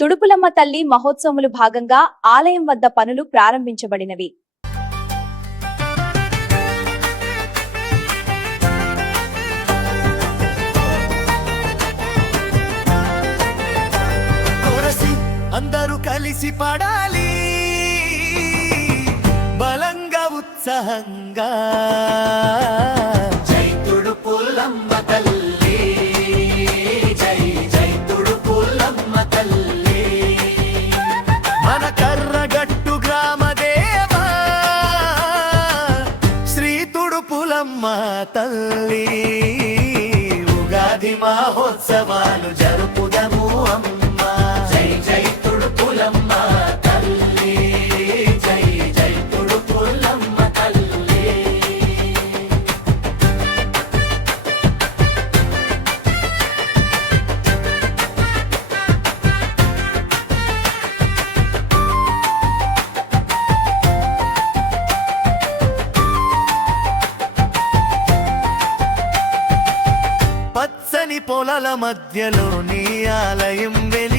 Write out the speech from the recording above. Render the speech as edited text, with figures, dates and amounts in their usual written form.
తుడుపులమ్మ తల్లి మహోత్సవములు భాగంగా ఆలయం వద్ద పనులు ప్రారంభించబడినవి. అందరూ కలిసి పడాలి బలంగా ఉత్సాహంగా. జై తుడుపులమ్మ తల్లి, జై జై తుడుపులమ్మ తల్లి. మన కర్రగట్టు గ్రామదేవా శ్రీ తుడుపులమ్మ తల్లి. ఉగాది మహోత్సవాలు జరుపుదము అమ్మ. జై జై తుడుపులమ్మ తల్లి, జై జై తుడుపులమ్మ తల్లి. పచ్చని పొలాల మధ్యలో నీ ఆలయం వెలి